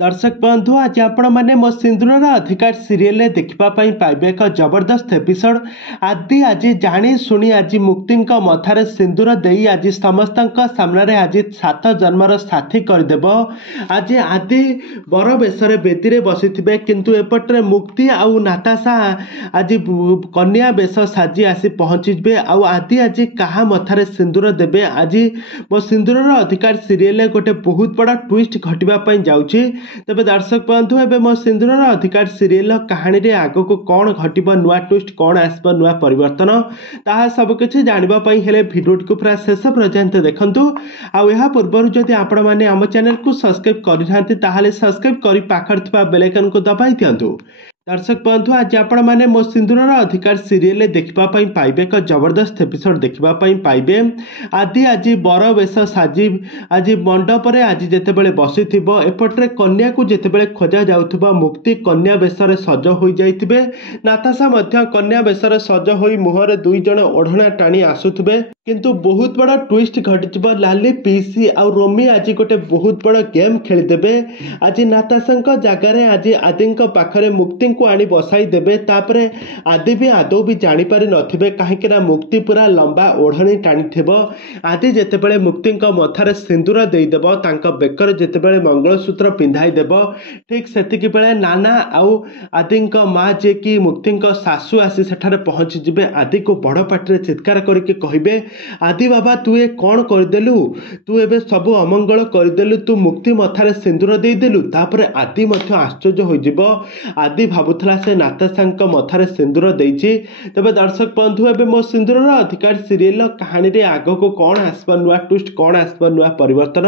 दर्शक बंधु आज आपण मैंने मो सिंदूर अधिकार सीरियल देखापी पाइबे एक जबरदस्त एपिसोड आदि आज जाणी शुणी आज मुक्ति मथार सिंदूर दे आज समस्त सामने आज 7 जन्मर साथी करदेव। आज आदि बर बेशरे बेदी बसी किंतु एपटे मुक्ति आउ नाताशा आज कन्या बेश साजी आसी पहुँचे आदि आज क्या मथार सिंदूर देवे। आज मो सिंदूर अधिकार सीरियल गोटे बहुत बड़ा ट्विस्ट घटवाई जाऊँगी। तेज दर्शक बंधु एवं मो सिंदूर अधिकार सीरियल कहानी रे आग को कौन घटब नुआ ट्विस्ट कौन आसब नुआ परिवर्तन ताहा सबकिछि जानापी हेले भिडियो को पूरा शेष पर्यंत देखंतु। आउ या पूर्व जदि आपण मैंने आम चैनल को सब्सक्राइब करना ताहले सब्सक्राइब कर पाखर थिबा बेल आइकन को दबाई दियंतु। दर्शक बंधु आज आपण मैंने मो सिंदूर अधिकार सीरियल देखापी पाइबे एक जबरदस्त एपिसोड देखापी पाइबे। आदि आज बर बेश साजी आज मंडप आज जितेबाला बसी एपटे कन्या को जितेबाला खोजा जाउथबा मुक्ति कन्या बेशरे सज हो जाइथिबे। नाताशा मध्य कन्या बेशरे सज हो मुहरे दुई जण ओढ़ना टाणी आसुथबे किंतु बहुत बड़ा ट्विस्ट घटिब। लाली पीसी आ रोमी आज गोटे बहुत बड़ा गेम खेलीदेवे। आज नाताशा जगार आज आदि पाखरे मुक्ति को आनी बसाई देबे। तापरे आदि भी आदौ भी जानीपारि नथिबे कहीं मुक्ति पूरा लंबा ओढ़नी टाणी आदि जितेबाला मुक्ति मथार सिंदूर देदेव तांका बेकर जितेबाला मंगलसूत्र पिंधाई देव ठीक सेतिकी बेले नाना आउ आदि माँ जे कि मुक्ति सासू आसी सेठारे पहुँची जिबे। आदि को बड़ पाटिरे चित्कार करके कहिबे आदि बाबा तू ए कौन करदेलु तू एबे सबु अमंगल करदेलु तू मुक्ति मथारे सिंदूर देदेलु। तापरे आदि मध्य आश्चर्य होइजिबो। आदि भाबुथला से नाताशा मथारे सिंदूर देइछि। तबे दर्शक बंधु एबे मो सिंदूर अधिकार सीरियल कहानी रे आगो को कौन आसबा नुआ ट्विस्ट कौन आसबा नुआ परिवर्तन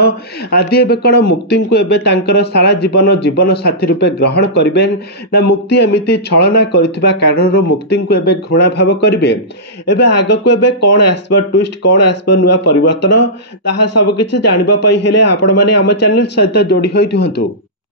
आदि एबे कोन मुक्ति को एबे तांकर सारा जीवन साथी रूपे ग्रहण करिबे ना मुक्ति एमिति छलना करथिबा कारण मुक्ति को एबे घृणा भाव करिवे। एबे आगो को एबे कौन आसबा ट्विस्ट कौन आसबा नुआ परिवर्तन ताहा सब किछि जानिबा पई हेले आपण माने हम चैनल सहित जोड़ी होई दिहंतु।